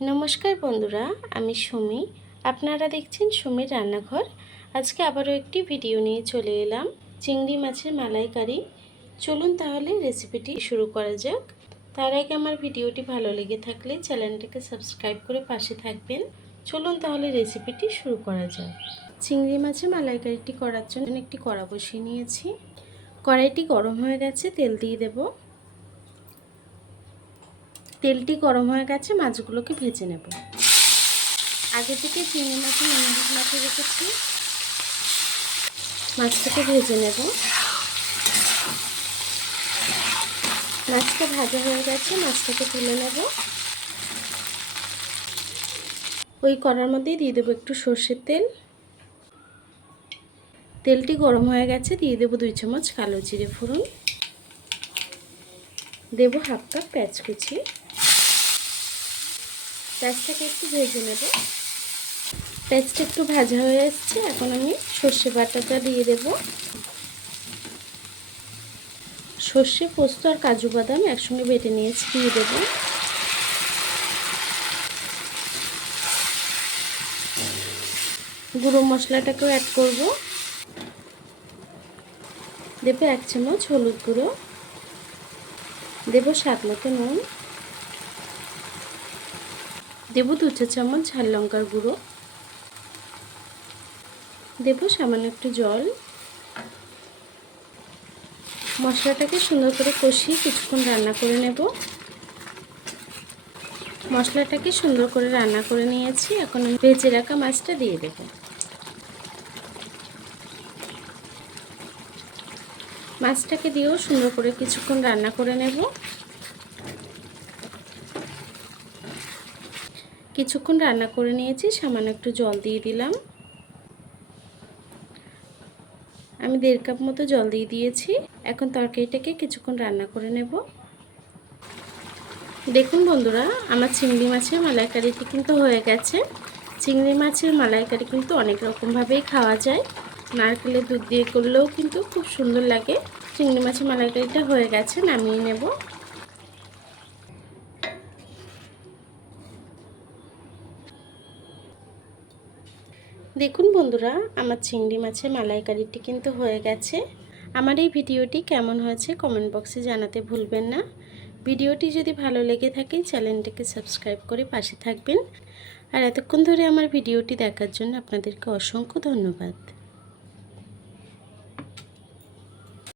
নমস্কার বন্ধুরা, আমি সুমি। আপনারা দেখছেন সুমির রান্নাঘর। আজকে আবারও একটি ভিডিও নিয়ে চলে এলাম, চিংড়ি মাছের মালাইকারি। চলুন তাহলে রেসিপিটি শুরু করা যাক। তার আগে আমার ভিডিওটি ভালো লেগে থাকলে চ্যানেলটিকে সাবস্ক্রাইব করে পাশে থাকবেন। চলুন তাহলে রেসিপিটি শুরু করা যাক। চিংড়ি মাছের মালাইকারিটি করার জন্য একটি কড়া বসিয়ে নিয়েছি। কড়াইটি গরম হয়ে গেছে, তেল দিয়ে দেব। তেলটি গরম হয়ে গেছে, মাছগুলোকে ভেজে নেব। আগে থেকে চিংড়ি মাছ নুন মাখিয়ে রেখেছি, মাছটাকে ভেজে নেব। মাছটা ভাজা হয়ে গেছে, মাছটাকে তুলে নেব। ওই কড়ার মধ্যেই দিয়ে দেবো একটু সর্ষের তেল। তেলটি গরম হয়ে গেছে, দিয়ে দেবো 2 চামচ কালো জিরে ফোড়ন, দেব হাফ কাপ পেঁয়াজ কুচি। পেঁয়াজটাকে একটু ভেজে নেব। পেঁয়াজটা একটু ভাজা হয়ে এসছে, এখন আমি সর্ষে বাটাটা দিয়ে দেব। সর্ষে, পোস্ত আর কাজু বাদাম একসঙ্গে বেটে নিয়েছি, দিয়ে দেব। গুঁড়ো মশলাটাকেও অ্যাড করব। দেব 1 চামচ হলুদ গুঁড়ো, দেব স্বাদ মতো নুন, দেব 2 চা চামচ ঝাল লঙ্কার গুঁড়ো, দেব সামান্য একটু জল। মশলাটাকে সুন্দর করে কষিয়ে কিছুক্ষণ রান্না করে নেব। মশলাটাকে সুন্দর করে রান্না করে নিয়েছি, এখন আমি ভেজে রাখা মাছটা দিয়ে দেব। মাছটাকে দিয়েও সুন্দর করে কিছুক্ষণ রান্না করে নেব। কিছুক্ষণ রান্না করে নিয়েছি, সামান্য একটু জল দিয়ে দিলাম। আমি 1.5 কাপ মতো জল দিয়ে দিয়েছি। এখন তরকারিটাকে কিছুক্ষণ রান্না করে নেব। দেখুন বন্ধুরা, আমার চিংড়ি মাছের মালাইকারিটি কিন্তু হয়ে গেছে। চিংড়ি মাছের মালাইকারি কিন্তু অনেক রকমভাবেই খাওয়া যায়। নারকেলের দুধ দিয়ে করলেও কিন্তু খুব সুন্দর লাগে। চিংড়ি মাছের মালাইকারিটা হয়ে গেছে, নামিয়ে নেব। দেখুন বন্ধুরা, আমার চিংড়ি মাছের মালাইকারিটি কিন্তু হয়ে গেছে। আমার এই ভিডিওটি কেমন হয়েছে কমেন্ট বক্সে জানাতে ভুলবেন না। ভিডিওটি যদি ভালো লেগে থাকে চ্যানেলটিকে সাবস্ক্রাইব করে পাশে থাকবেন। আর এতক্ষণ ধরে আমার ভিডিওটি দেখার জন্য আপনাদেরকে অসংখ্য ধন্যবাদ।